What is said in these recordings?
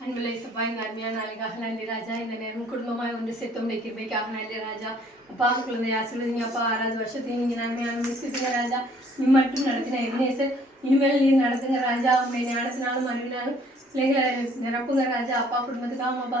அன்புள்ள இயேசுப்பா, இந்த அருமையான நாளுக்காக நன்றி ராஜா. இந்த நேரம் குடும்பமாய் ஒன்று சேர்த்தோம்டைய கிருபைக்காக நன்றி ராஜா. அப்பா குழந்தை ஆசீர்வதிங்க அப்பா. 6வது வருஷத்தையும் நீங்க நன்மையான முடிச்சுட்டுங்க ராஜா. நீ மட்டும் நடத்தின எக்னேசர் இனிமேல் நீ நடத்துங்க ராஜா. உங்களை ஞானத்தினாலும் அறிவினாலும் பிள்ளைகளை நிரப்புங்க ராஜா. அப்பா குடும்பத்துக்காக அப்பா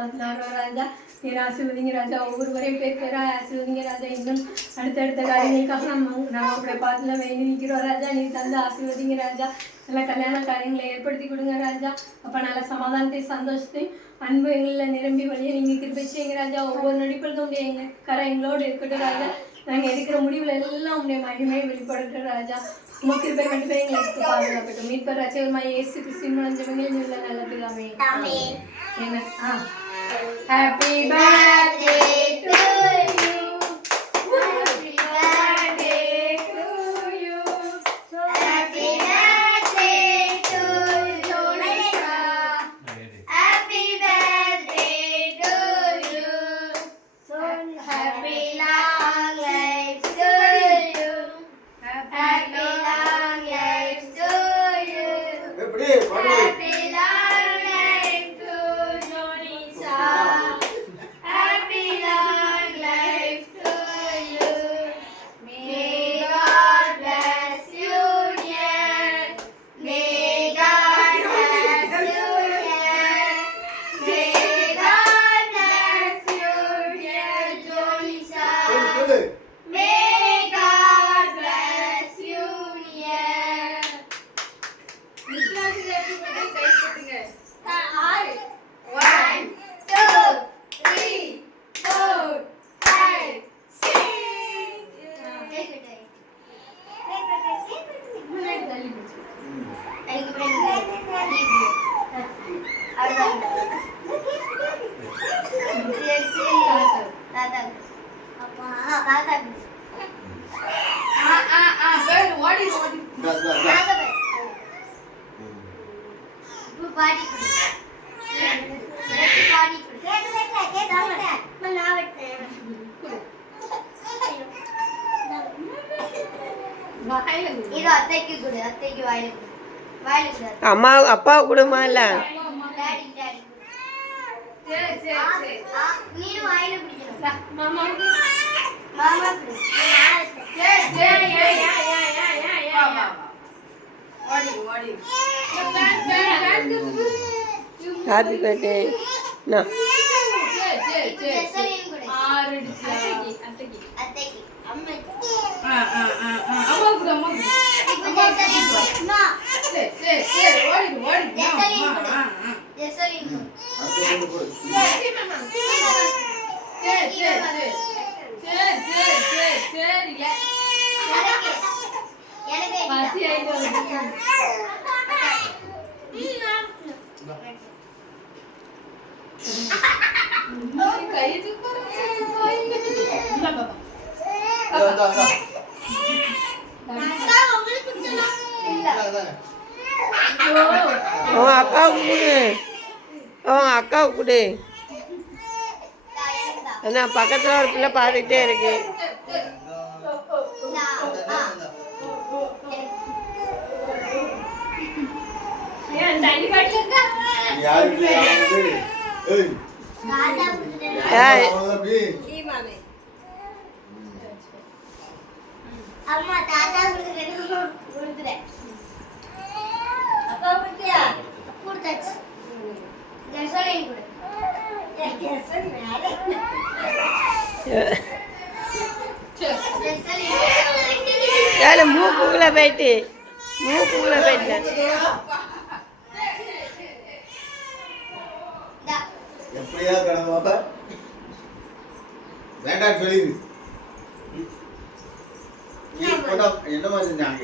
ராஜா நீர் ஆசீர்வதிங்க ராஜா. ஒவ்வொருவரையும் பேராக ஆசீர்வதிங்க ராஜா. இன்னும் அடுத்தடுத்த காரியங்களுக்காக நம்ம அப்படியே பார்த்துல வேண்டி நிற்கிறோம் ராஜா. நீர் தந்து ஆசீர்வதிங்க ராஜா. நல்ல கல்யாண காரியங்களை ஏற்படுத்தி கொடுங்க ராஜா. அப்போ நல்ல சமாதானத்தை சந்தோஷத்தையும் அன்பு எங்களில் நிரம்பி வழியை நீங்கள் கிருபை செய்யுங்க ராஜா. ஒவ்வொரு நடிப்பொழுதும் எங்கள் எங்களோடு இருக்கட்டும் ராஜா. நாங்கள் எடுக்கிற முடிவில் எல்லாம் உடைய மகிமையை வெளிப்படுத்தும் ராஜா. உங்கள் கிருபை மட்டுமே எங்களுக்கு பாதுகாக்கட்டும். மீட்பர் ரட்சகருமாய் இயேசு கிறிஸ்துவின் மூலம் ஜெபங்கள் உள்ள நல்ல பிதாவே. Amen. Happy birthday to you. அம்மா அப்பா கூடமா இல்ல ஹாப்பி பர்த்டே அக்காவுக்கு கொடு. ஏன்னா பக்கத்தில் ஒரு பிள்ளை பாடிக்கிட்டே இருக்கு. அம்மா தாத்தா கொடுத்துறேன். அப்பா கொடுத்தியா? கொடுத்தாச்சு. கெசலையும் கொடு. கெசல் மேலே. யாரு மூக்குக்குள்ள போயிட்டு எப்படியா கடமை வேண்டாம் சொல்லி என்னமா செஞ்சாங்க